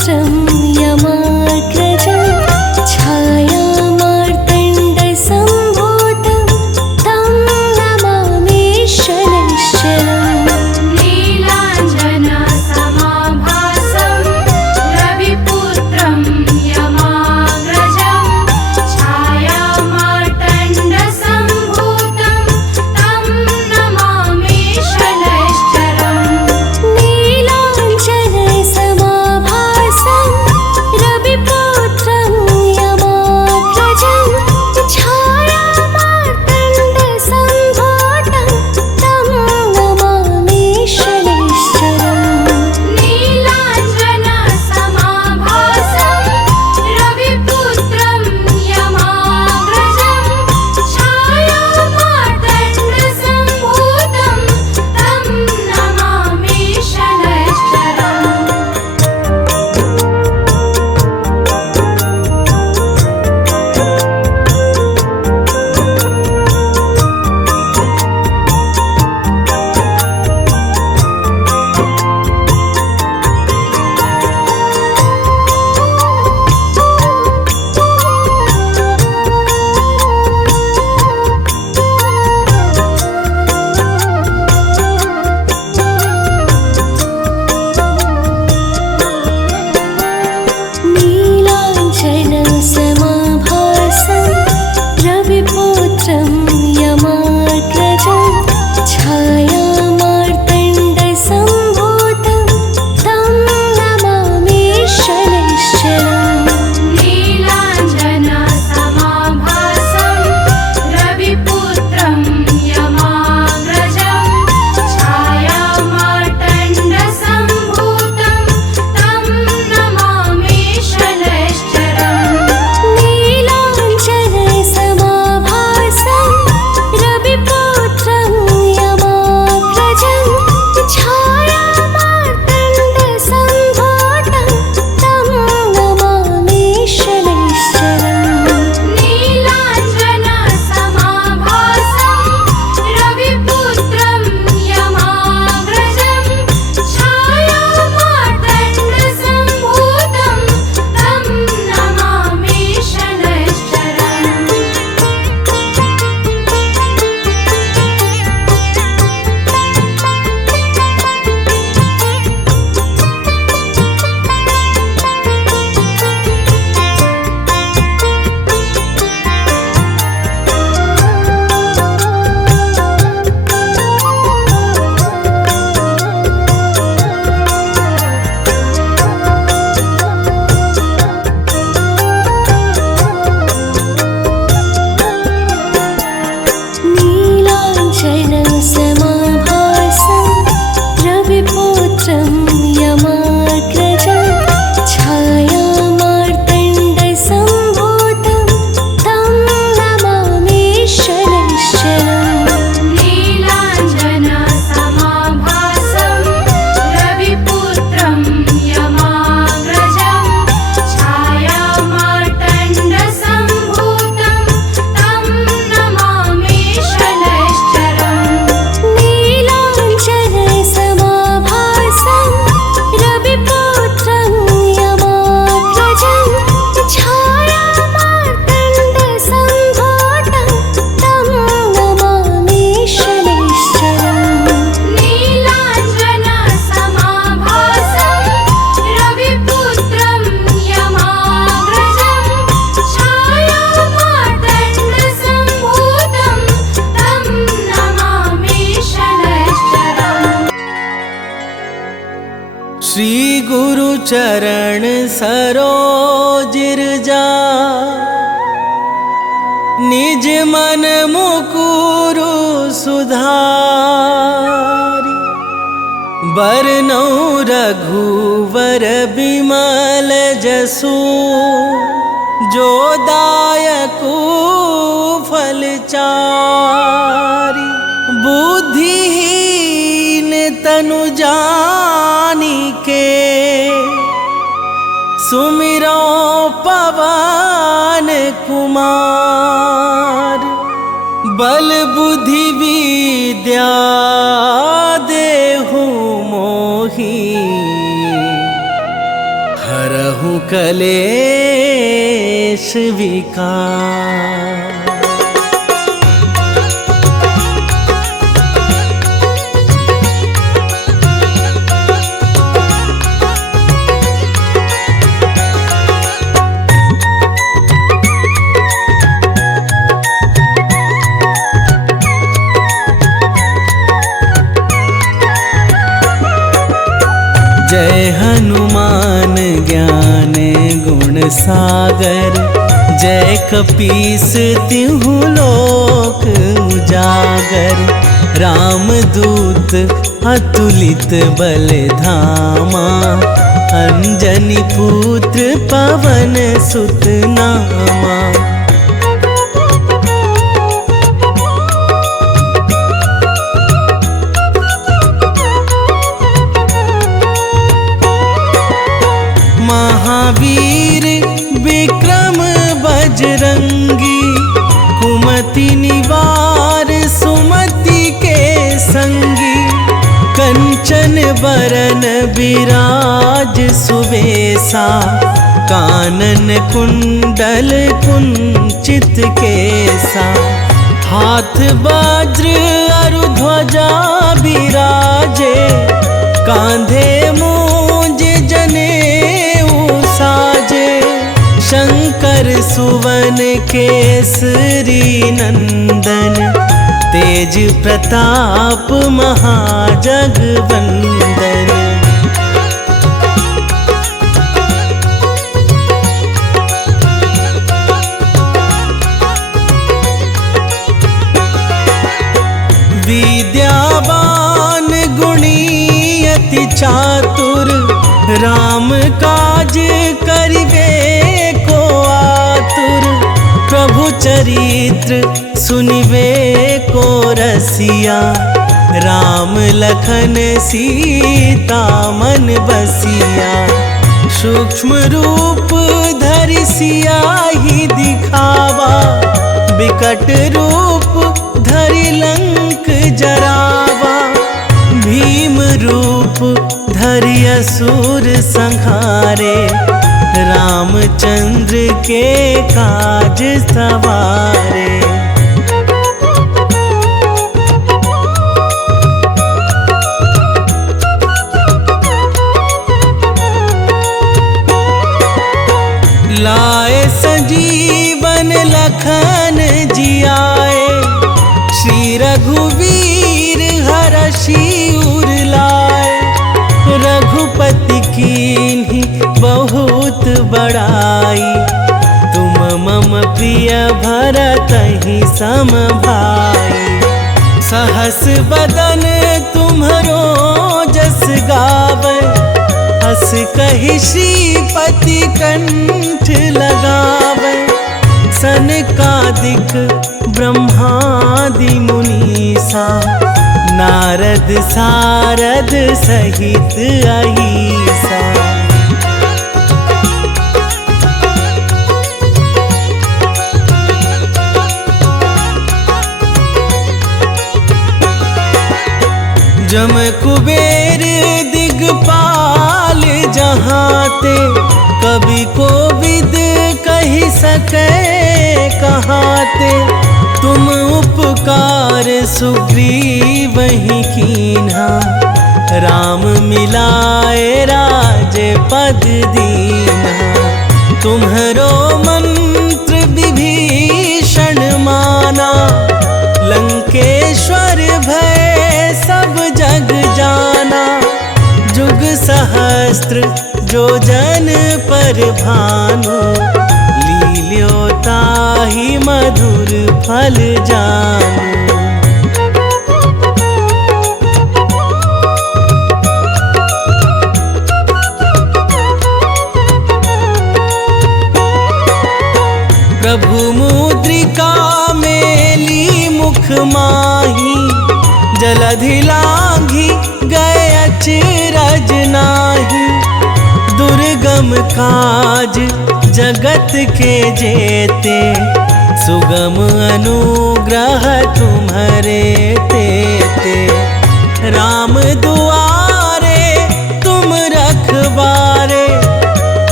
श्री गुरु चरण सरोज जा निज मन मुकुरु सुधारि बरनौ रघुवर बिमल जसु जो दायकु फल चारि बुद्धिहीन तनु जानिके सुमिरो पवन कुमार बल बुद्धि विद्या देहु मोहि हरहु कलेश विकार। जय हनुमान ज्ञान गुण सागर, जय कपीस तिहु लोक उजागर। रामदूत अतुलित बल धामा, अंजनी पुत्र पवन सुत नामा। महावीर विक्रम बजरंगी, कुमति निवार सुमति के संगी। कंचन बरन विराज सुबेसा, कानन कुंडल कुंचित केसा। हाथ वज्र अरु ध्वजा बिराजे, कांधे मूंज जनेऊ साजे। शंकर सुवन केसरी नंदन, तेज प्रताप महाजगवंदन। विद्यावान गुणी अति चातुर, राम काज करिबे को आतुर। प्रभु चरित्र सुनिबे को रसिया, राम लखन सीता मन बसिया। सूक्ष्म रूप धरि सियाहि दिखावा, बिकट रूप धरि लंक जरावा। भीम रूप धरि असुर संहारे, रामचंद्र के काज सवारे। लाए संजीवन लखन जियाए, श्री रघुवीर हरषि उर लाए। रघुपति कीन्ही बहुत बड़ाई, तुम मम प्रिय भरतहि सम भाई। सहस बदन तुम्हरो जस गावै, हस कहि श्रीपति कंठ लगावै। सनकादिक ब्रह्मादि मुनीसा, नारद सारद सहित अहीसा। जम कुबेर दिगपाल जहाते, कवि कोविद कहि सकै कहाते। तुम उपकार सुग्रीवहि कीन्हा, राम मिलाए राजपद दीन्हा। तुम्हरो मंत्र विभीषण माना, लंकेश्वर भय सब जग जाना। जुग सहस्त्र जो जन पर भानु, लील्यो ताहि मधुर फल जानू। प्रभु मुद्रिका मेली मुख माही, जलधि लांघि गए अचरज नाही। दुर्गम काज जगत के जेते, सुगम अनुग्रह तुम्हारे तेते। राम दुआरे तुम रखवारे,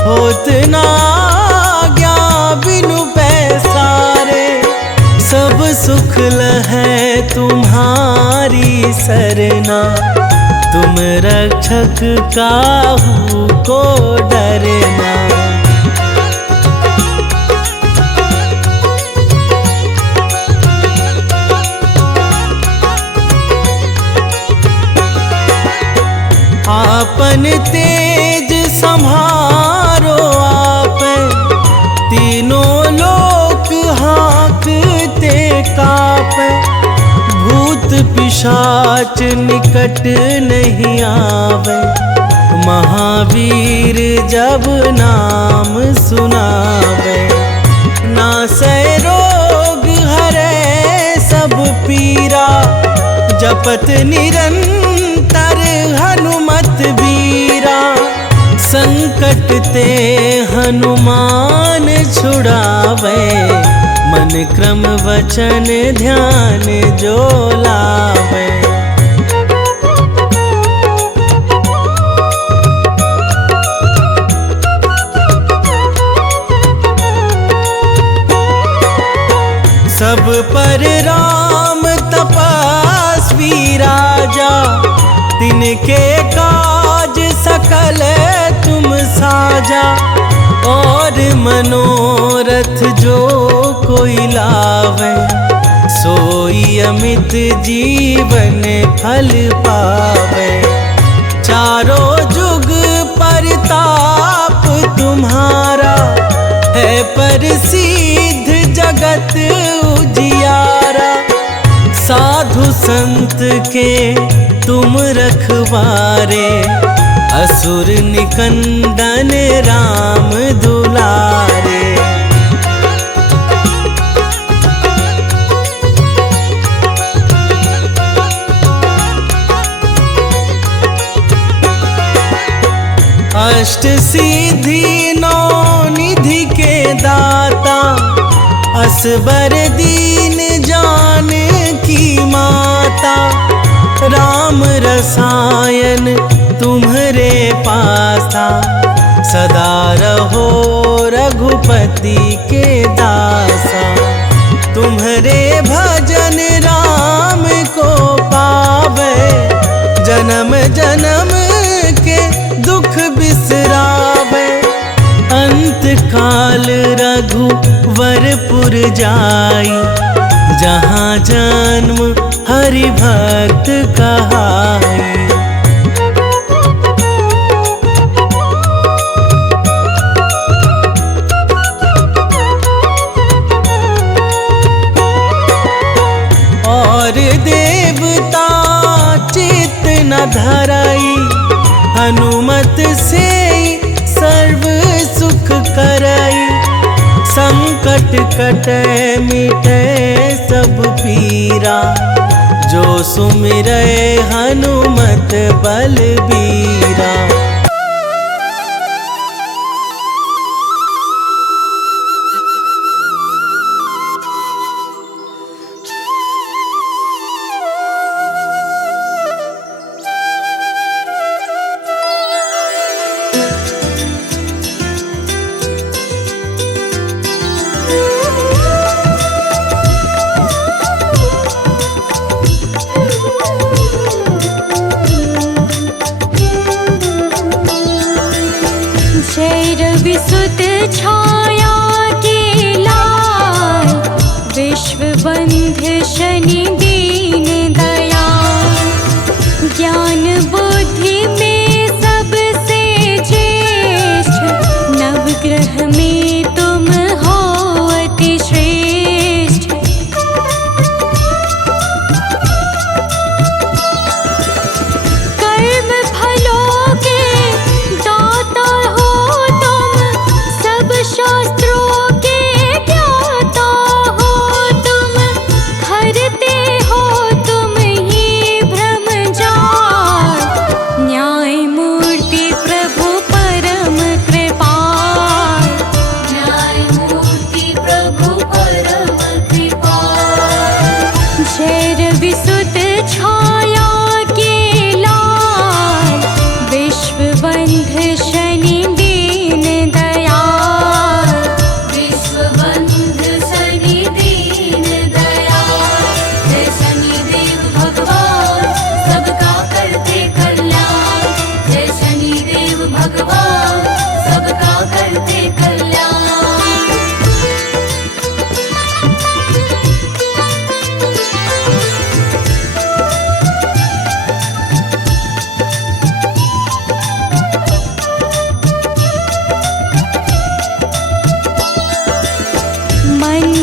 होत ना आज्ञा बिनु पैसारे। सब सुख लहै तुम्हारी सरना, तुम रक्षक काहू को डरना। आपन तेज संभारो आप, तीनों लोक हाँकते कापे। भूत पिशाच निकट नहीं आवे, महावीर जब नाम सुनावे। नासै रोग हरै सब पीरा, जपत निरंतर हनुमत बीरा। संकट ते हनुमान छुड़ावे, मन क्रम वचन ध्यान जो लावे। सब पर राम तपस्वी राजा, तिनके काज सकल तुम साजा। और मनोरथ जो कोई लावे, सोई अमित जीवन फल पावे। चारों जुग परताप तुम्हारा, है प्रसिद्ध जगत उजियारा। साधु संत के तुम रखवारे, असुर निकंदन राम दुलारे। अष्ट सिद्धि नौ निधि के दाता, असबर दीन जानकी माता। राम रसायन तुम्हरे पासा, सदा रहो रघुपति के दासा। तुम्हरे भजन राम को पावे, जन्म जन्म के दुख बिसरावे। अंत काल रघुवरपुर जाई, जहाँ जन्म हरि भक्त कहाई। और देवता चित्त न धराई, हनुमत से सर्व सुख करई। संकट कटे मिटे सब पीरा, जो सुमिरै हनुमत बलबीरा। विसुत छाया के लाल, विश्व बंध शनि दीन दयाल। ज्ञान बुद्धि में सबसे ज्येष्ठ, नवग्रह में तुम हो अति श्रेष्ठ। कर्म फलों के दाता हो तुम, सब शास्त्रों के ज्ञाता हो तुम। हरते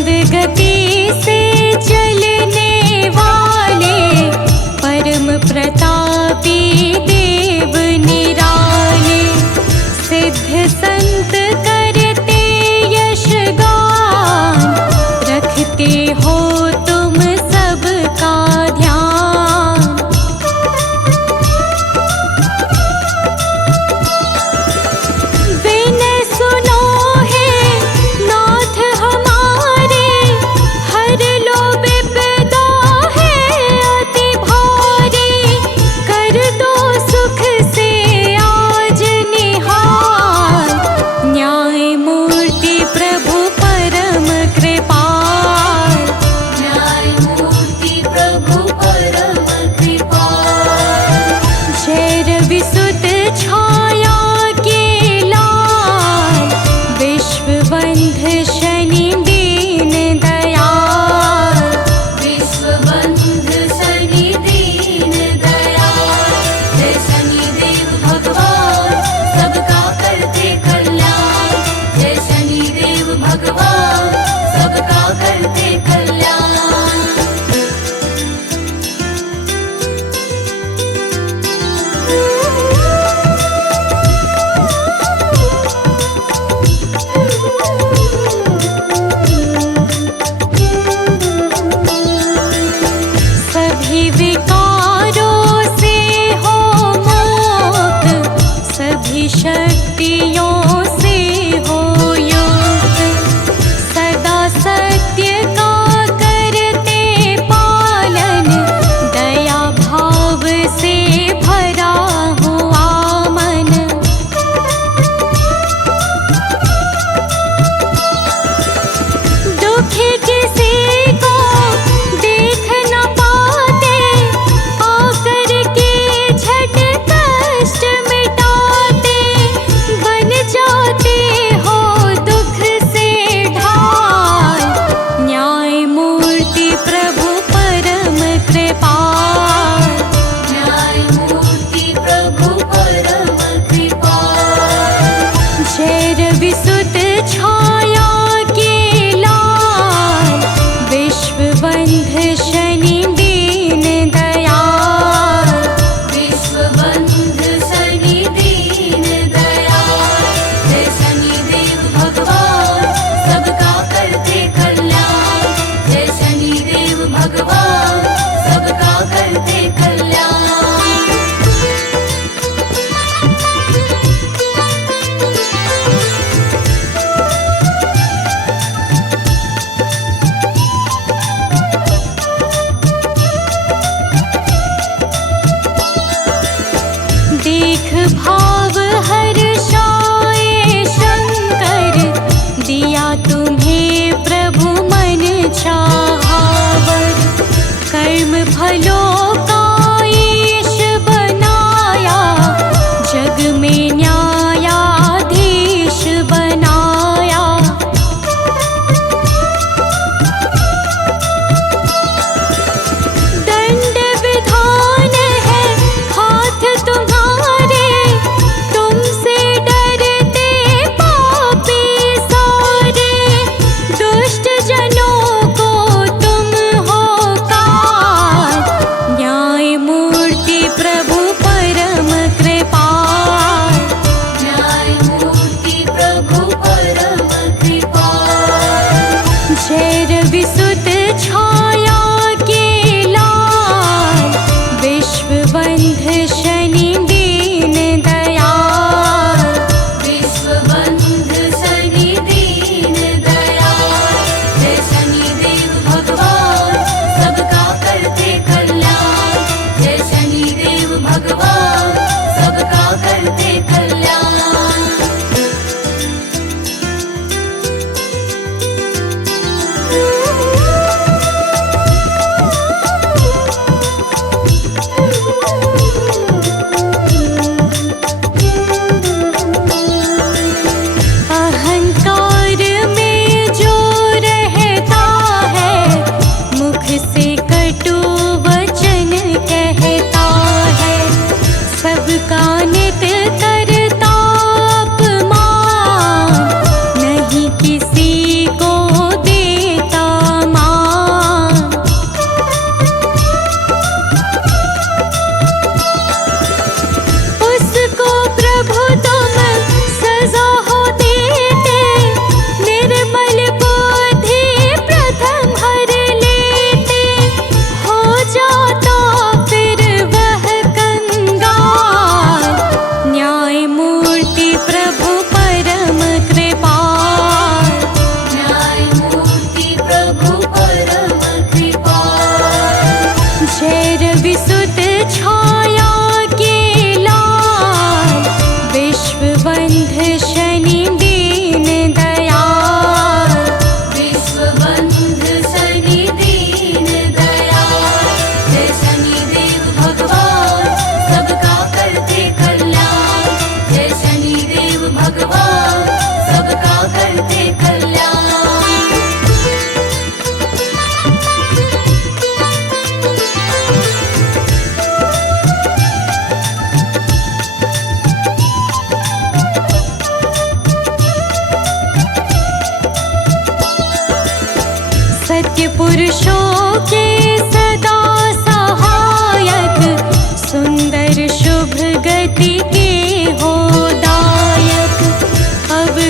मंद गति से चलने वाले परम प्रतापी देव निराले, सिद्ध संत करते यश गान, रखते हो तुम सबका ध्यान। विनय सुनो है नाथ हमारे, हर लो विपदा है अति भारी, कर दो सुख से आज निहाल, न्याय मूर्ति प्रभु परम कृपाल, न्याय मूर्ति प्रभु परम कृपाल। जय रवि सुत छाया के लाल, विश्व बंध शनि दीन दयाल, विश्व बंध शनि दीन दयाल। जय शनिदेव भगवान सबका करते कल्याण, जय शनिदेव भगवान सबका करते कल्याण। सभी विकारों से हो मुक्त, सभी शक्तियों से हो युक्त, सदा सत्य का करते पालन, दया भाव से भरा हुआ मन। दुखी किसी को देख न पाते, आकर के झट कष्ट मिटाते, बन जाते हो दुख से ढाल, न्याय मूर्ति प्रभु परम कृपाल, न्याय मूर्ति प्रभु परम कृपाल। जय रवि सुत छाया के लाल, विश्व बंध शनि दीन दयाल, विश्व बंध शनि दीन दयाल। जय शनिदेव भगवान सबका करते कल्याण, जय शनिदेव भगवान सबका करते कल्याण।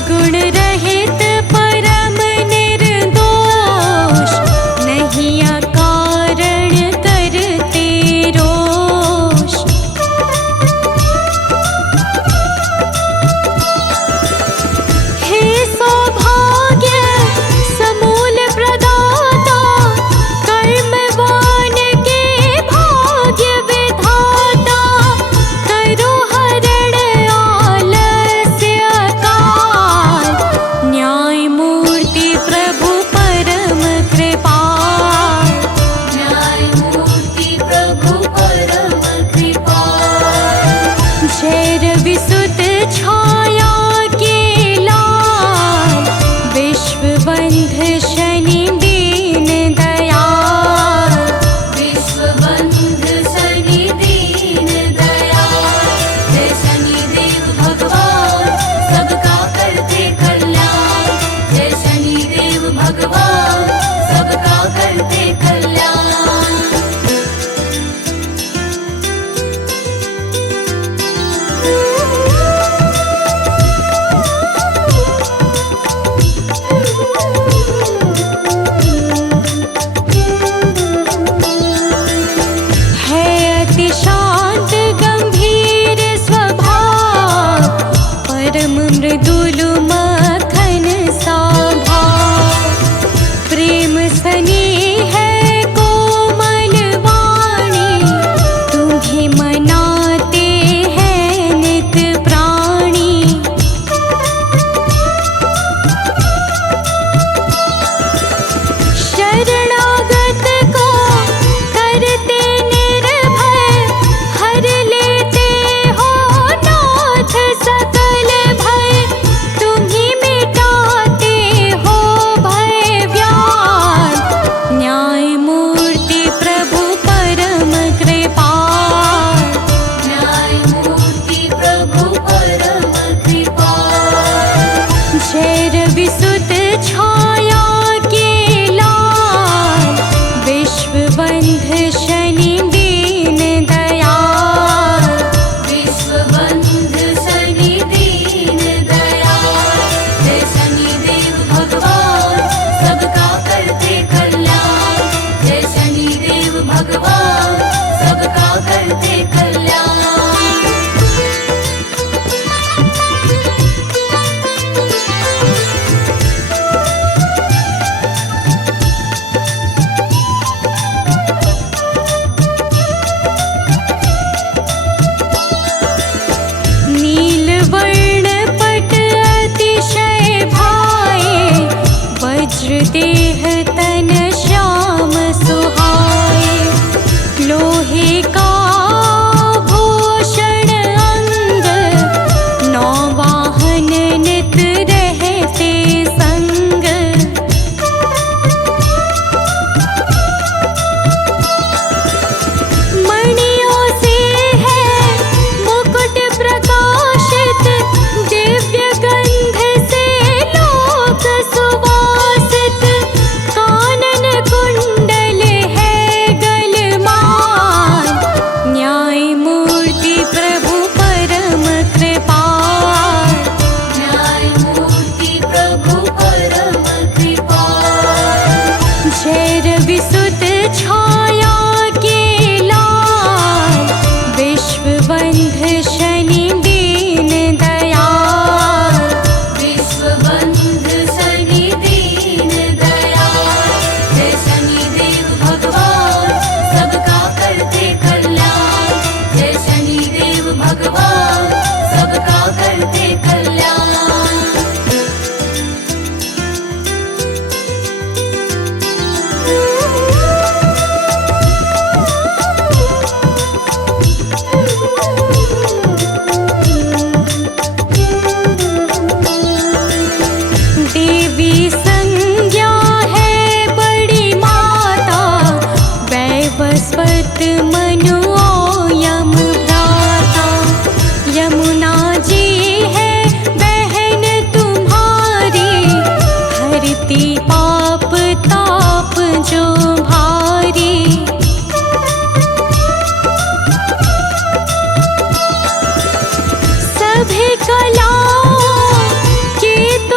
गुण रहित परम निर्दोष, नहीं अकारण करते रोष। हे सौभाग्य समूल प्रदाता, कर्मवान के भाग्य विधाता, करो हरण आलस्य काल, न्याय मूर्ति प्रभु परम कृपाल। न्याय मूर्ति प्रभु परम कृपाल। जय रविसुत छाया के लाल, विश्वबंध शनि दीन दयाल। विश्वबंध शनि दीन दयाल। जय शनिदेव भगवान सबका करते कल्याण। जय शनिदेव भगवान सबका करते कल्याण। है अति शांत गंभीर स्वभाव, परम मृदुल मखन सा भाव। प्रेम स्नेह है कोमल वाणी, तुम्हें मनाते हैं नित प्राणी। शरणागत को करते निर्भय, हर लेते हो नाथ सकल भय। तुम्हीं मिटाते हो भय व्याल, न्याय मूर्ति प्रभु परम कृपाल। न्याय मूर्ति प्रभु परम कृपाल। जय रविसुत छाया के लाल, विश्वबंध शनि दीन दयाल। विश्वबंध शनि दीन दयाल। जय शनिदेव भगवान सबका करते कल्याण। जय शनिदेव भगवान सबका करते कल्याण। नीलवर्ण पट अतिशय भाए, वज्र देह तन श्याम सुहाए। लोहे का भूषण अंग, नौ वाहन नित रहते संग। मणियों से है मुकुट प्रकाशित, दिव्य गंध से लोक सुवासित। कानन कुंडल है गलमान, न्याय मूर्ति प्रभु परम कृपाल। न्याय मूर्ति प्रभु परम कृपाल। जय रविसुत छाया के लाल, विश्वबंध शनि दीन दयाल। विश्वबंध शनि दीन दयाल। जय शनिदेव भगवान सबका करते कल्याण। जय शनिदेव भगवान सबका करते कल्याण। देवी संज्ञा है बड़ी माता, वैवस्वत मनु यम भ्राता। यमुना जी है बहन तुम्हारी, हरती पाप ताप जो भारी। सभी कलाओं के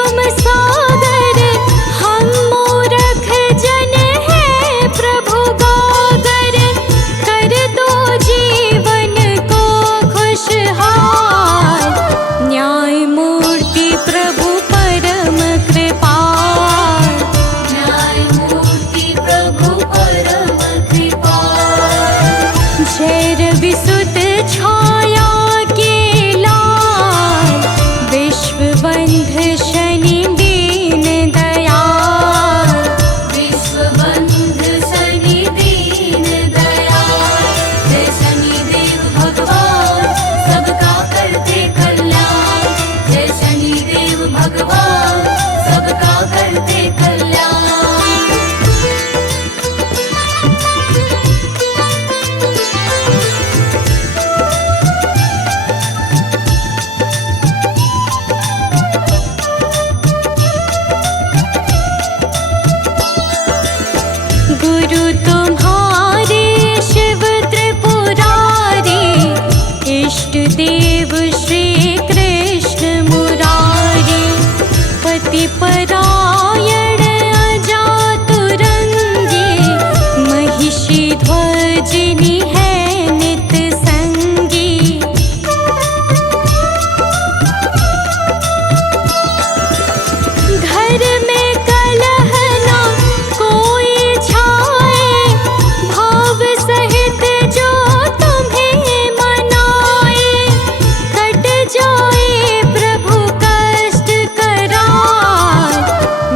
हे परायण अजातुरंगे, महिषी ध्वजिनी है नित संगी। घर में कलह ना कोई छाए, भाव सहित जो तुम्हें मनाए। कट जाए प्रभु कष्ट करार,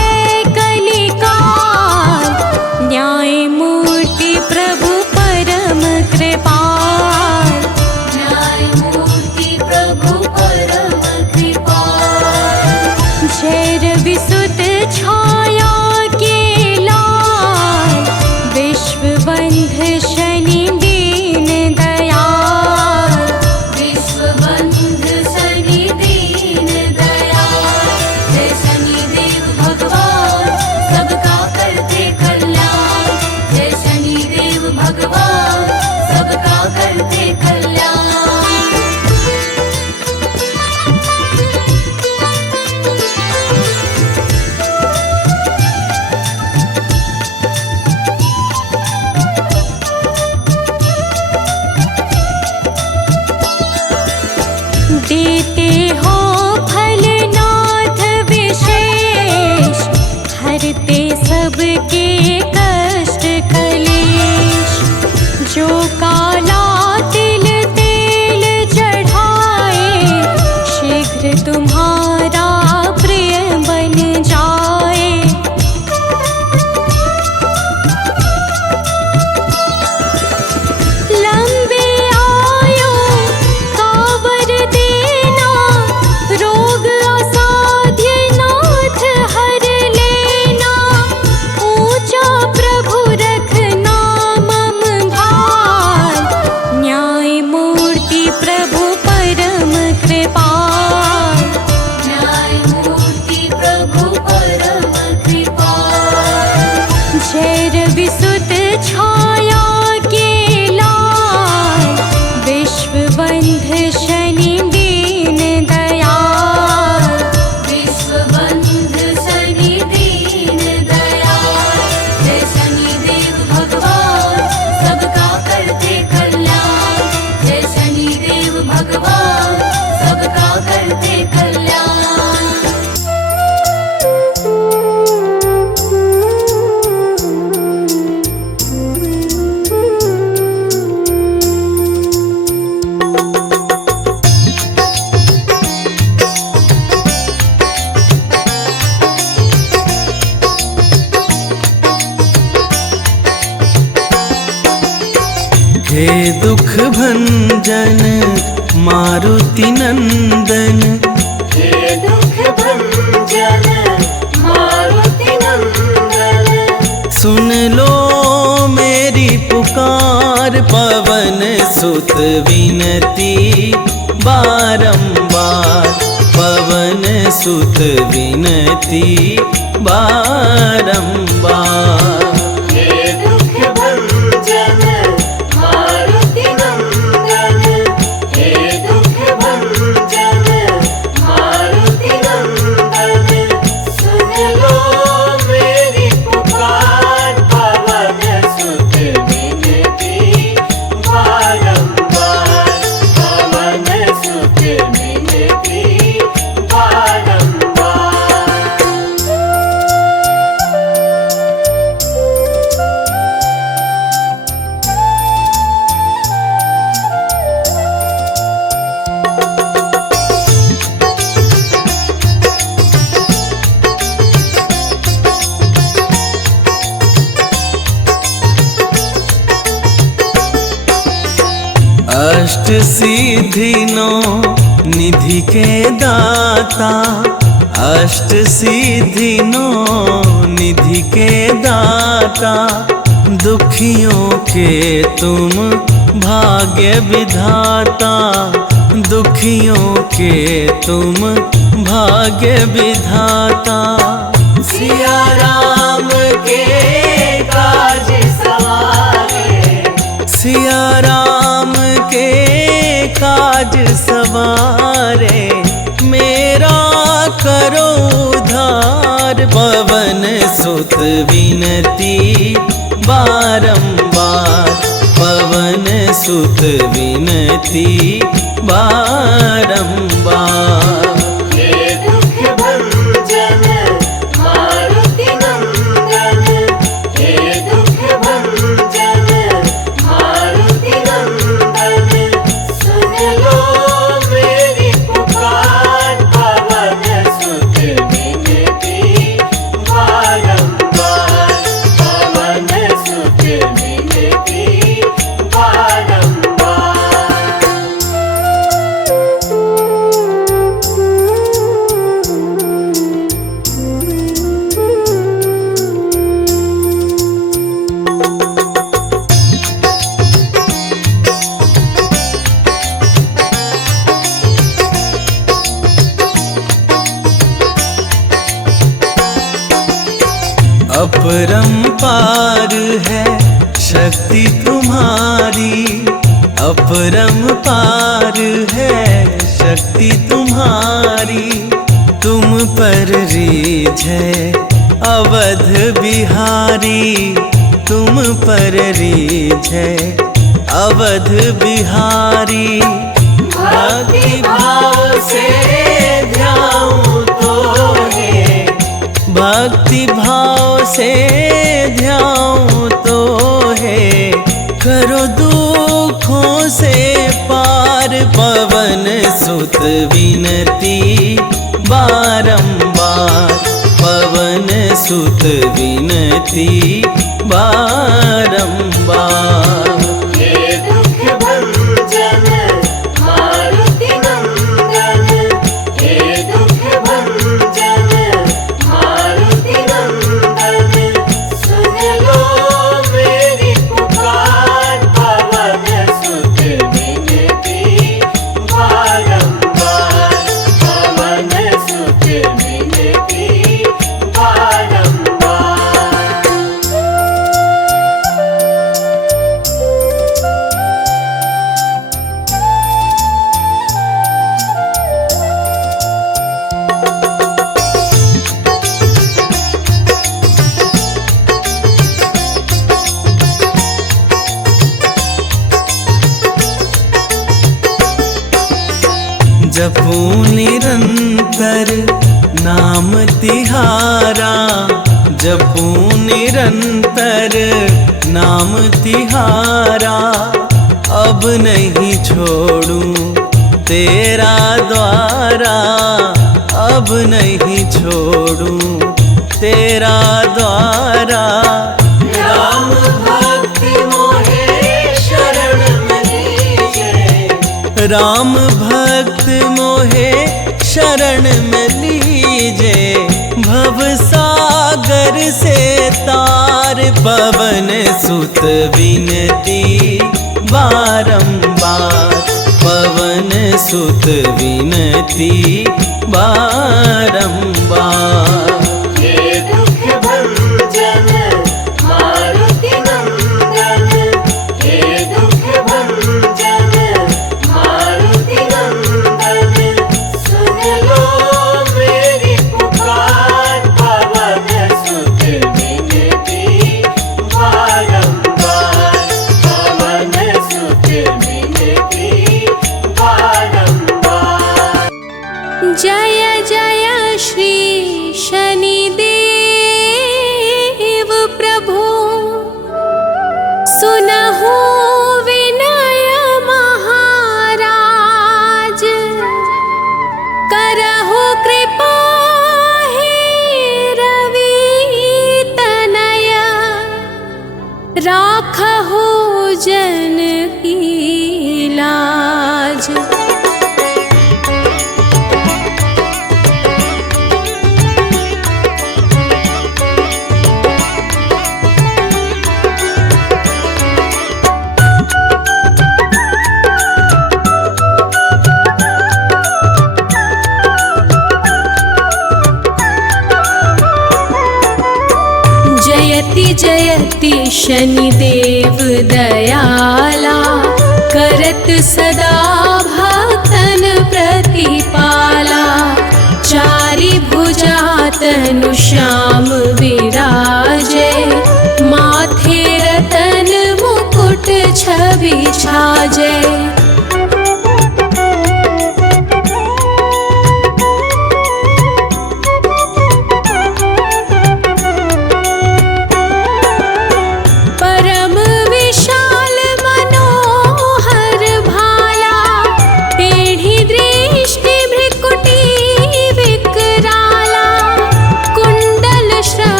देते हो फलनाथ विशेष, हरते सबके कष्ट कलेश। जो काला तिल तेल चढ़ाए, शीघ्र तुम्हारा प्रिय बन जाए। लंबे आयु का वर देना, रोग असाध्य नाथ हर लेना। ऊंचा प्रभु रखना मम भार, न्याय मूर्ति प्रभु परम कृपाल। न्याय मूर्ति प्रभु परम कृपाल। जय रवि सुत छाया के लाल, विश्वबंध शनि दीन दयाल। विश्वबंध शनि दीन दयाल। जय शनिदेव भगवान, सबका करते कल्याण। जय शनिदेव भगवान, सबका करते कल्याण। हे दुख भंजन मारुति नंदन, हे दुख भंजन मारुति नंदन। सुन लो मेरी पुकार, पवन सुत विनती बारंबार। पवन सुत विनती बारंबार। हे दुख भंजन मारुति नंदन। हे दुख भंजन मारुति नंदन। सुन लो मेरी पुकार, पवन सुत विनती बारंबार। पवन सुत विनती बारंबार। अष्ट सिद्धि नौ निधि के दाता। अष्ट सिद्धि नौ निधि के दाता। दुखियों के तुम भाग्य विधाता। दुखियों के तुम भाग्य विधाता। सिया राम के काज सवारे। सिया राम के काज सवारे। मेरा करो उद्धार, पवन सुत विनती बारंबार। पवन सुत विनती बारंबार। हे दुख भंजन मारुति नंदन। हे दुख भंजन मारुति नंदन। सुन लो मेरी पुकार, पवन सुत विनती बारंबार। पवन सुत विनती बारंबार। अपरंपार है शक्ति तुम्हारी। अपरंपार है शक्ति तुम्हारी। तुम पर रीझ है अवध बिहारी। तुम पर रीझ है अवध बिहारी। भक्ति भाव से ध्याऊं तो है, भक्ति भाव से ध्याऊं तो है, करो दुखों से पार पवन सुत विनती बारंबार, पवन सुत विनती बारंबार। हे दुख भंजन मारुति नंदन, हे दुख भंजन मारुति नंदन, सुन लो मेरी पुकार, पवन सुत विनती बारंबार, पवन सुत विनती बारंबार। जपूं निरंतर नाम तिहारा, जपूं निरंतर नाम तिहारा, अब नहीं छोड़ूं तेरा द्वारा, अब नहीं छोड़ूं तेरा द्वारा। राम भक्ति मोहे शरण में लीजे, राम भक्त मोहे शरण में लीजे, भव सागर से तार पवन सुत विनती बारंबार, पवन सुत विनती बारंबार। हे दुख भंजन मारुति नंदन, हे दुख भंजन मारुति नंदन, सुन लो मेरी पुकार, पवन सुत विनती बारंबार, पवन सुत विनती बारंबार। जय जय श्री शनिदेव प्रभु, सुनहु विनय महाराज, करहु कृपा हे रवि तनय, राखहु जन की लाज। जयति जयति शनिदेव दयाला, करत सदा भक्तन प्रतिपाला, चारि भुजा तनु श्याम विराजे, माथे रतन मुकुट छवि छाजे। परम विशाल मनोहर भाला, टेढ़ी दृष्टि भ्रिकुटी विकराला, कुंडल श्रवण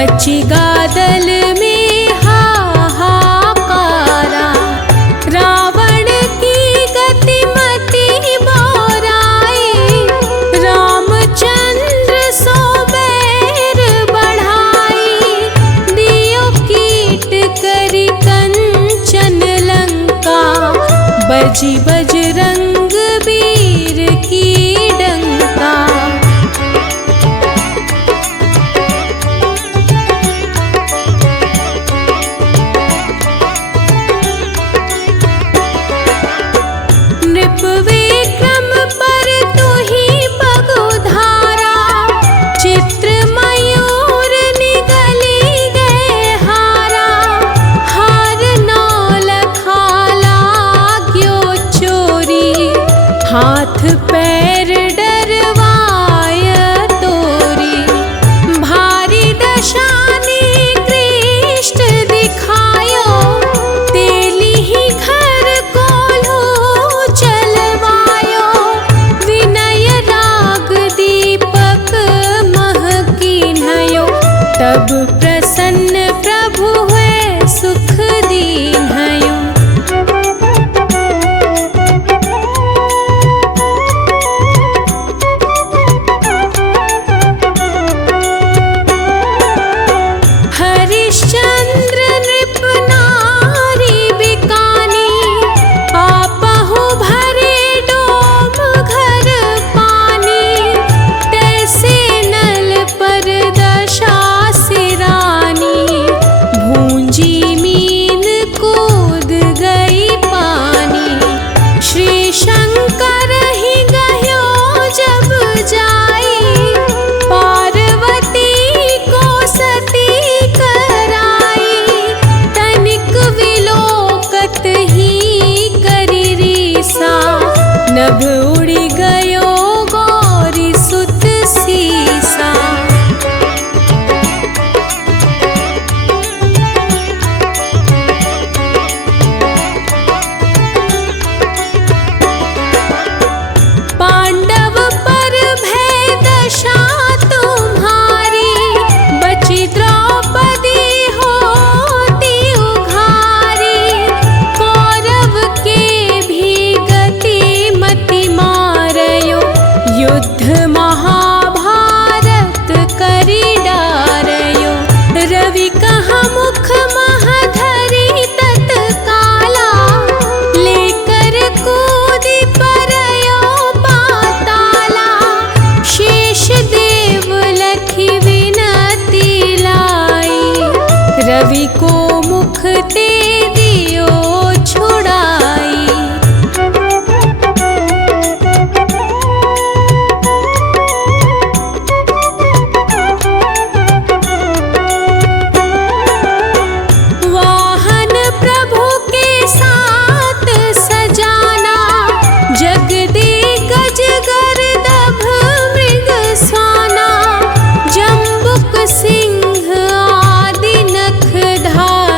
मची गादल में हाहाकारा, रावण की गतिमति बोराई, रामचंद्र सो बैर बढ़ाई, दियो कीट करी कंचन लंका, बजी बजरंग वीर की डंका। नृप विक्रम पर तुही पगुधारा, चित्र मयूर निगली गए हारा, हार नौ लखा लाग्यो चोरी, हाथ पैर डरवाय तोरी, भारी दशानी कृष्ण दिखायो, तेली ही घर कोल्हू चलवायो, विनय राग दीपक मह कीन्हयो, तब प्रसन्न प्रभु हुए सुख दीन्हयो। हरिश्चंद्र नृप नारी बिकानी, आपहु भरे डोम घर पानी, तैसे नल पर दशा सिरानी, भूंजी मीन कूद गई पानी, श्री शंकर ही गयो जब जाई, पार्वती को सती कराई, तनिक विलोकत ही करी रीसा, नभ उड़ी गयो गौरी सुत सीसा। पांडव पर भय दशा तुम्हारी, बची द्रौपदी होती उघारी, कौरव के भी गति मति मारयो, युद्ध महाभारत करी डारयो, रवि कहा मुख महधरी तत्काला, लेकर कूदी परयो पाताला, शेष देव लखी विनती लाई, रवि को मुख ते दियो छुड़ाई। वाहन प्रभु के साथ सजाना, जगदिग्गज गर्दभ मृग स्वाना, जम्बुक सिंह आदि नखधारी,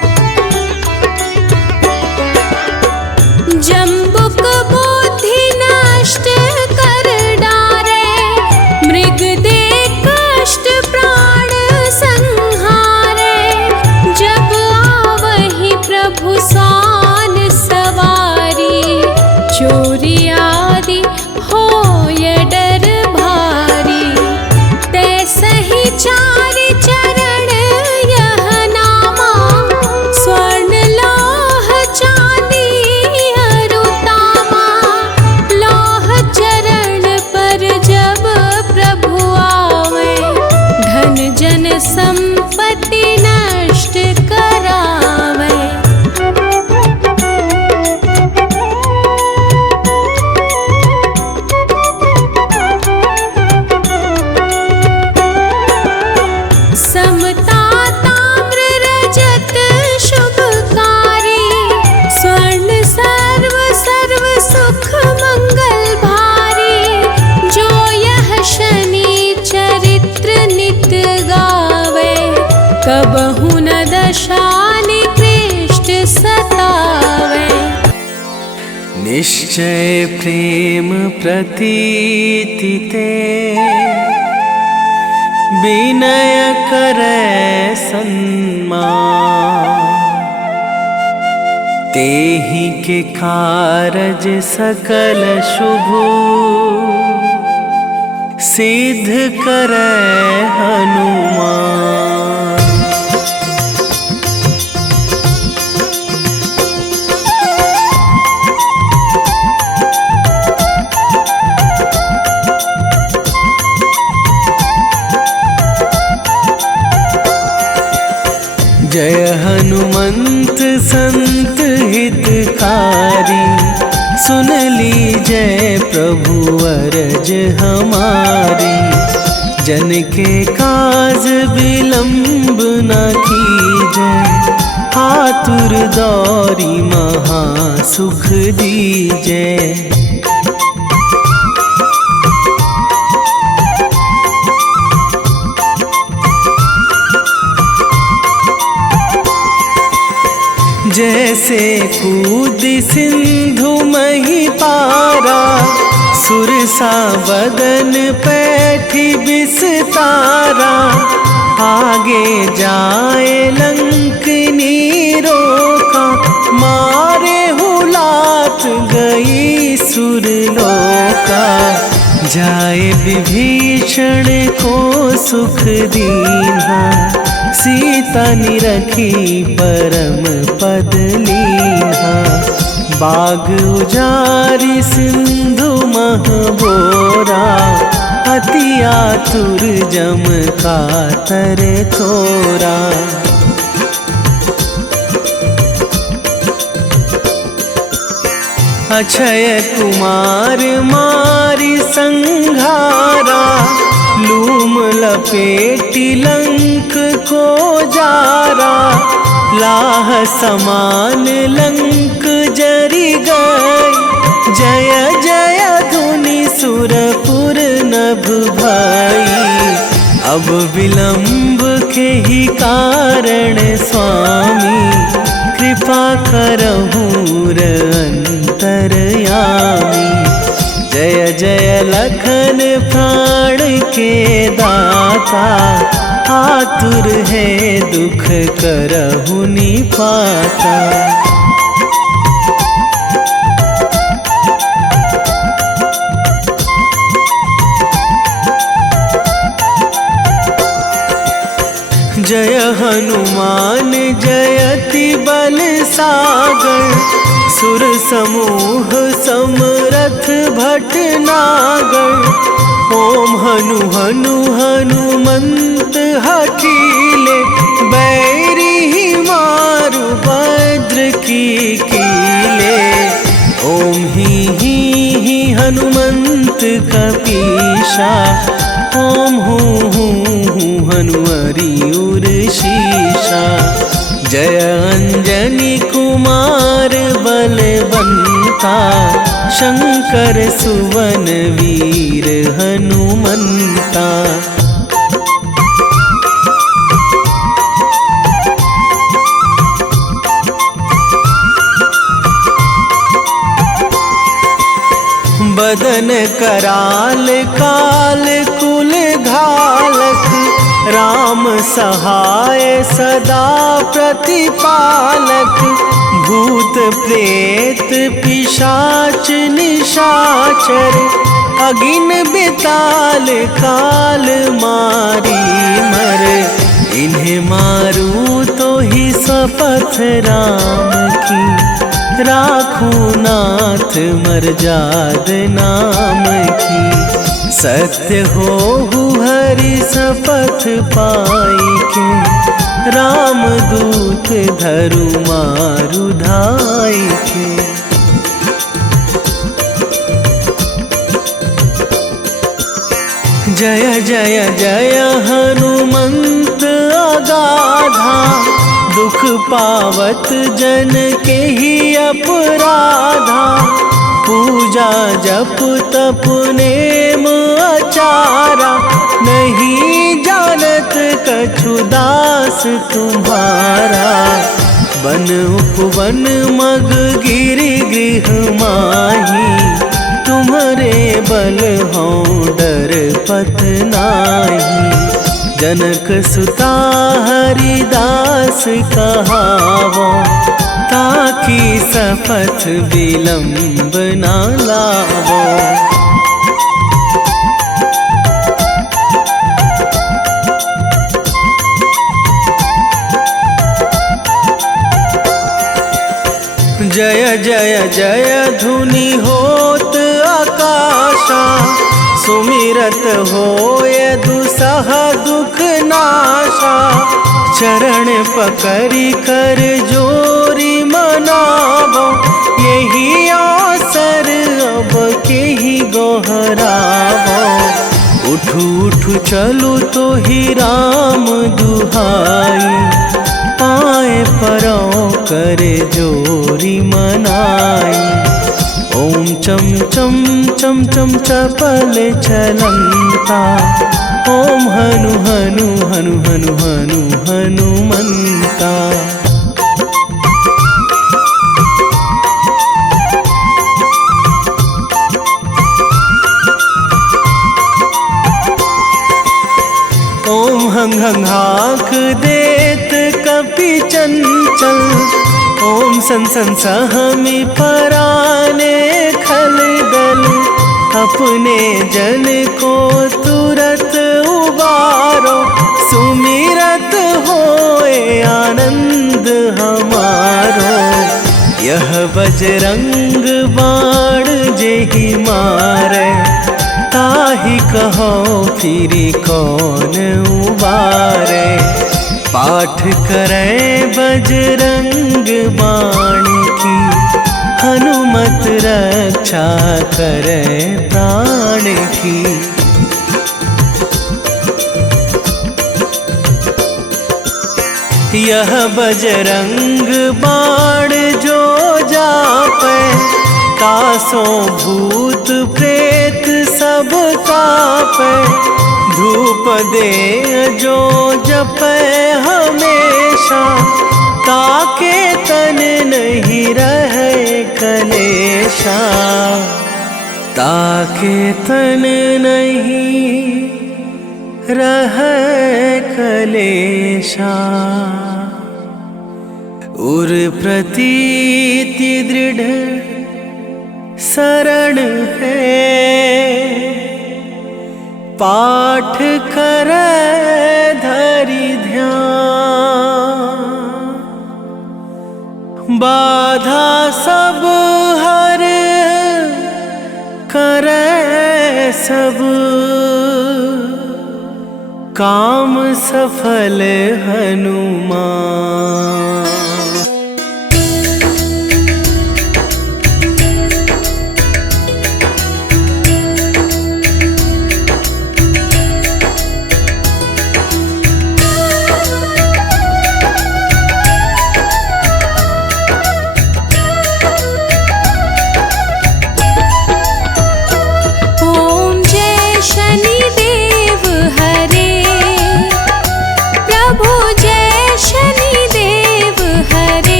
कबहु न दशा निकृष्ट सतावे। निश्चय प्रेम प्रतीति ते विनय करे सन्मान। तेहि के कारज सकल शुभ सिद्ध करे हनुमान। जय हनुमंत संत हितकारी, सुन लीजय प्रभु अरज हमारी। जन के काज विलंब न कीजय, आतुर दौरी महा सुख दीजय। जैसे कूद सिंधु मही पारा, सुरसा बदन पैठी बिस्तारा। आगे जाए लंकनी रोका, मारे हुलात गई सुरलोका। जाए विभीषण को सुख दीन्हा, सीता निरखी परम पद लीन्हा। बाग उजारी सिंधु महबोरा, अति आतुर जम कातर थोरा। अक्षय कुमार मारी संघारा, लूम लपेटी लंक को जारा। लाह समान लंक जरी गई, जय जय धुनि सुरपुर नभ भई। अब विलंब के ही कारण स्वामी, कृपा करहु अंतरयामी। जय जय लखन प्राण के दाता, आतुर है दुख करहु निपाता। जय हनुमान जयति बल सागर, सुर समूह समरथ भटनागर। ओम हनु हनु हनुमंत हठीले, बैरी मारु भद्र की कीले। ओम ही हनुमंत कपीशा, ओम हूँ हनुमरी उर शीशा। जय अंजनी कुमार बलवंता, शंकर सुवन वीर हनुमंता। बदन कराल काल कुल घालक, राम सहाय सदा प्रतिपालक। भूत प्रेत पिशाच निशाचर, अगिन बिताल काल मारी मर। इन्हें मारू तो ही शपथ राम की, राखूं नाथ मर्याद नाम की। सत्य होहु हरि शपथ पाई के, राम दूत धरु मारु धाई के। जय जय जय हनुमंत अगाधा, दुख पावत जन के ही अपराधा। पूजा जप तप नेम आचारा, नहीं जानत कछु दास तुम्हारा। वन उपवन मग गिरि गृह माही, तुम्हारे बल हों डर पत नाही। जनक सुता हरिदास कहावो, ताकि सपथ विलंब ना लावो। जय जय जय धुनि होत आकाशा, सुमिरत होय दुसह दुख नाशा। चरण पकड़ी कर जोरी मनावो, यही अवसर अब के ही गोहरावो। उठू उठू चलू तो ही राम दुहाई, पाए परो करे जोरी मनाई। ओम चम चम चम चम चपल चलंता, ओम हनु हनु हनु हनु हनु हनुमंता। ओम हंग हंग हाक देत कपि चंचल, ओम सन सन सहमी पराने खल दल। अपने जन को तुरत उबारो, सुमिरत होए आनंद हमारो। यह बजरंग बाण जेहि मारे, ताहि कहो फिरी कौन उबारे। पाठ करें बजरंग बाण की, हनुमत रक्षा करे प्राण की। यह बजरंग बाण जो जापे, तासों भूत प्रेत सब कापे। धूप दे जो जपे हमेशा, ताके तन नहीं रहे कलेशा। ताके तन नहीं रहे कलेशा। उर प्रतीति दृढ़ शरण है, पाठ करे धरि ध्यान। बाधा सब हर करे सब, काम सफल हनुमान। प्रभु जय शनिदेव हरे।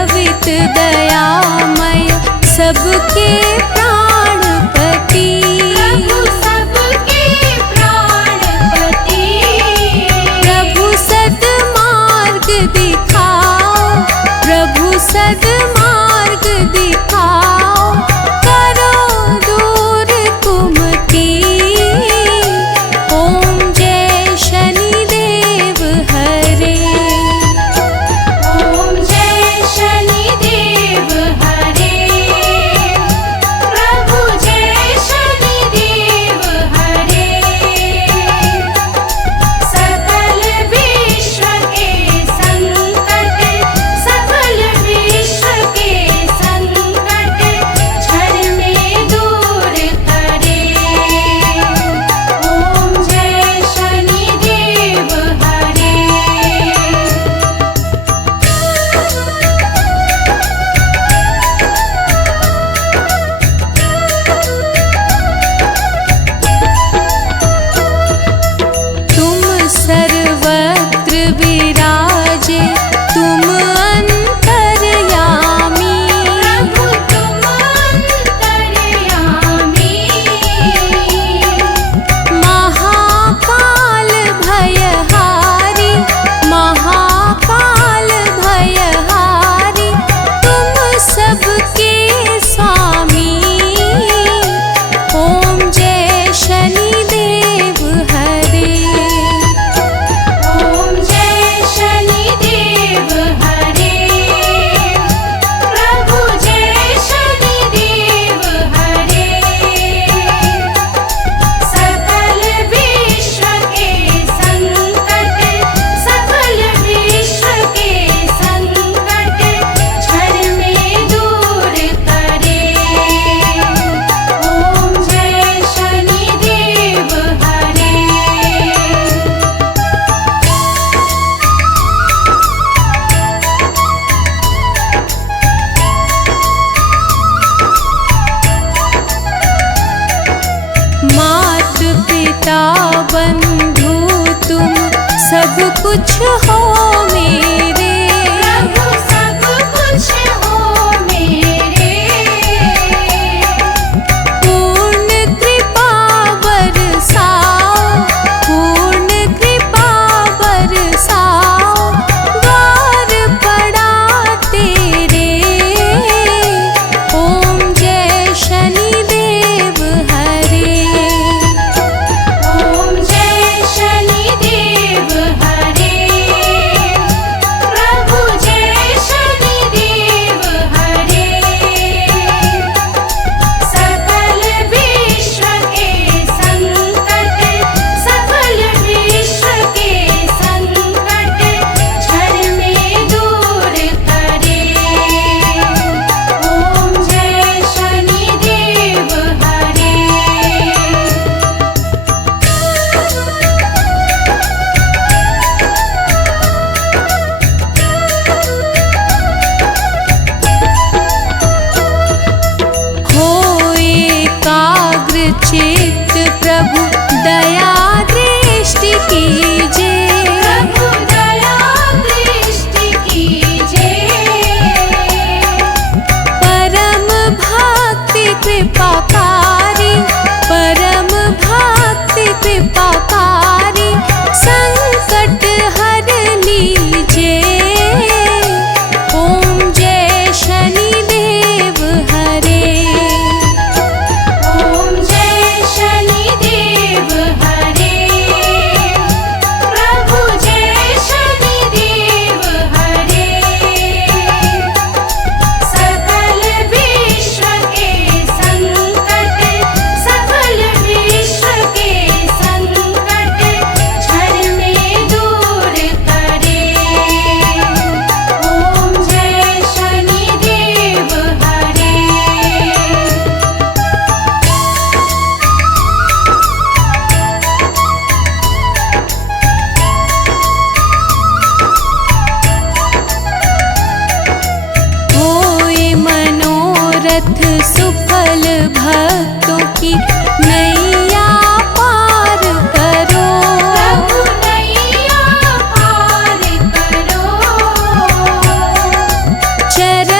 पवित दयामय सबके प्राणपति। प्रभु सबके प्राणपति। प्रभु सद्मार्ग दिखाओ, प्रभु सद्मार्ग दिखाओ, करो दूर कुमति। ओम जय शनिदेव हरे। ओम जय शनिदेव हरे। प्रभु जय शनिदेव हरे। सकल विश्व के संकट, सकल विश्व के संकट क्षण में दूर करे। ओम जय शनिदेव हरे। तुम सर्वत्र विराजे, तुम अंतर्यामी। प्रभु तुम अंतर्यामी। महाकाल भयहारी, महाकाल भयहारी, तुम सबके स्वामी। ओम जय शनिदेव हरे। ओम जय शनिदेव हरे। प्रभु जय शनिदेव हरे। सकल विश्व के संकट, सकल विश्व के संकट क्षण में दूर करे। ओम जय शनिदेव हरे। मात पिता बंधु तुम सब कुछ हो मेरे। प्रभु सब कुछ हो मेरे। पूर्ण कृपा बरसाओ, पूर्ण कृपा बरसाओ, द्वार पड़ा तेरे। ओम जय शनिदेव हरे। ओम जय शनिदेव हरे। प्रभु जय शनिदेव हरे। सकल विश्व के संकट, सकल विश्व के संकट क्षण में दूर करे। ओम जय शनिदेव हरे। हो एकाग्र चित्त प्रभु दया दृष्टि कीजे। प्रभु दया दृष्टि कीजे। परम भक्ति कृपाकारी, परम भक्ति कृपाकारी, संकट हर लीजे। ओम जय शनिदेव हरे। ओम जय शनिदेव हरे। प्रभु जय शनिदेव हरे। सकल विश्व के संकट, सकल विश्व के संकट क्षण में दूर करे। ओम जय शनिदेव हरे। होए मनोरथ सुफल भक्तों की नैया पार करो। प्रभु नैया पार करो।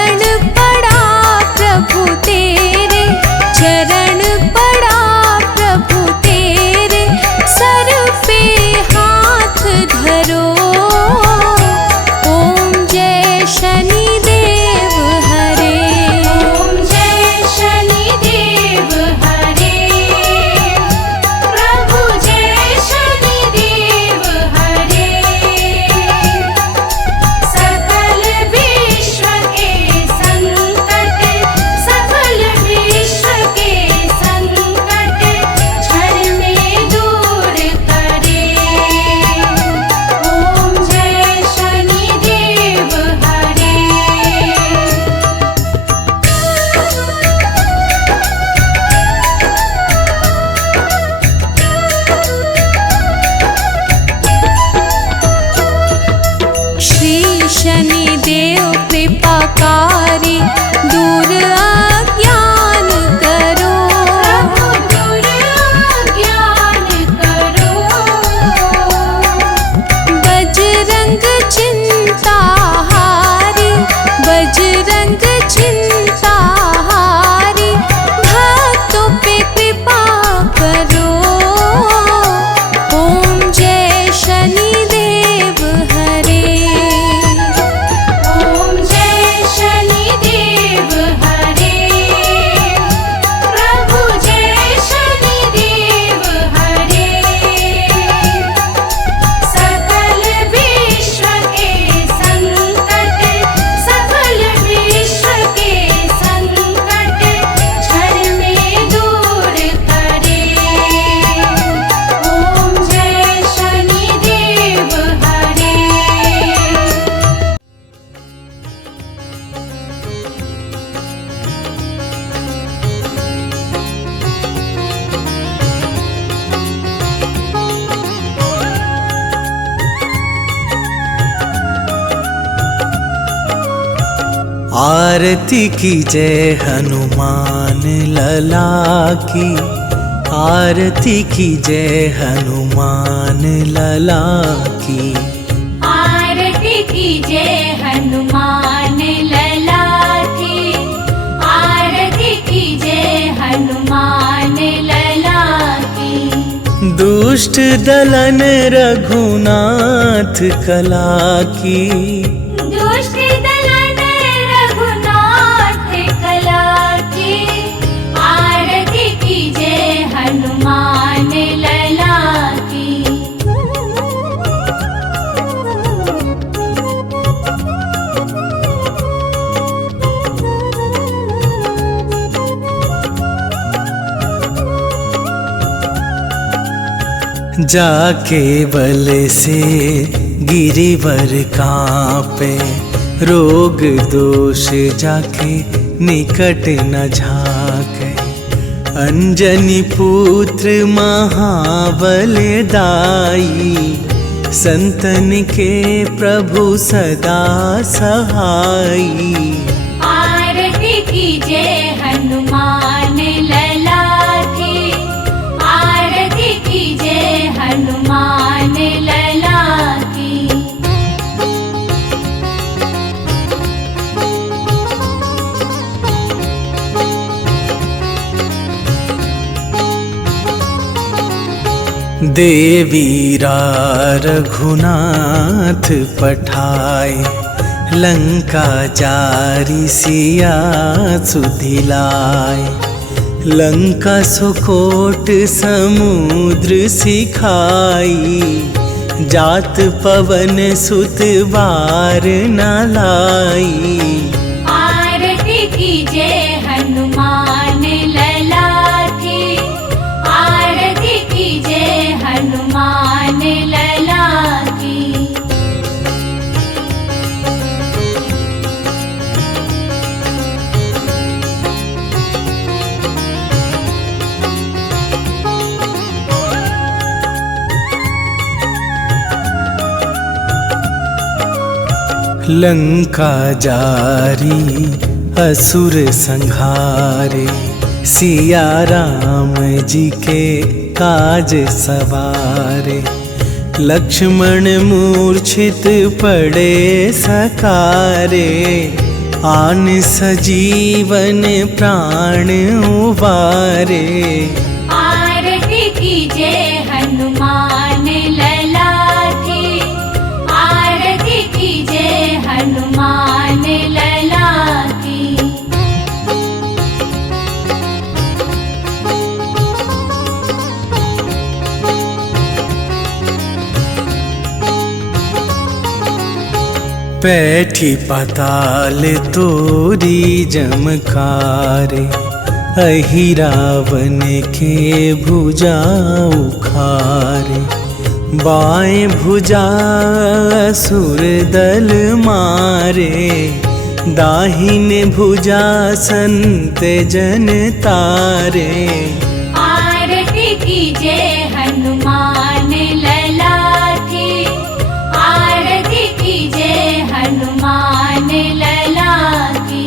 त्रिपुरारी दूर अज्ञान करो। प्रभु दूर ज्ञान करो। बजरंग चिंताहारी बजरंग चिंताहारी भक्तों पे कृपा करो। ओम जय शनिदेव हरे। ओम जय शनिदेव हरे। प्रभु जय शनिदेव हरे। सकल विश्व के संकट सकल विश्व के संकट क्षण में दूर करे। ओम जय शनिदेव हरे। आरती की जय हनुमान लला की। आरती की जय हनुमान लला की। आरती की जय हनुमान लला की। आरती की जय हनुमान लला की। दुष्ट दलन रघुनाथ कला की। दुष्ट दलन रघुनाथ कला की। आरती की जय हनुमान लला की। जाके बल से गिरिवर कांपे। रोग दोष जाके निकट न झाके। अंजनी पुत्र महाबलदाई। संतन के प्रभु सदा सहाई। आरती की जय हनुमान लला की। आरती की जय हनुमान लला की। देवीरा रघुनाथ पठाए। लंका जारी सिया सुधिलाए। लंका सुकोट समुद्र सिखाई। जात पवन सुत बार न लाई। आरती की जय हनुमान लला की। आरती की जय हनुमान लला की। लंका जारी असुर संहारे। सिया राम जी के काज सवारे। लक्ष्मण मूर्छित पड़े सकारे। आन सजीवन प्राण उबारे। आरती की जय हनुमान लला की। आरती की जय हनुमान लला की। पैठी पाताल तोरी जमकारे। अहि रावण के भुजा उखारे। बाएं भुजा असुर दल मारे। दाहिने भुजा संत जन तारे। आरती की जय हनुमान लला की। आरती की जय हनुमान लला की।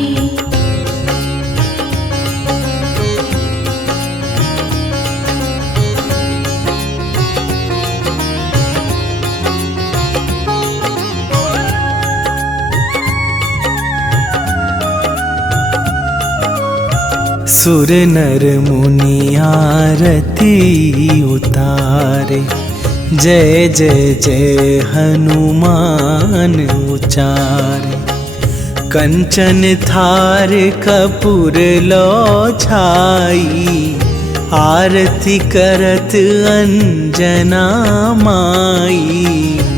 सुर नर मुनि आरती उतारे, जय जय जय हनुमान उचारे। कंचन थार कपूर लो छाई, आरती करत अंजना माई।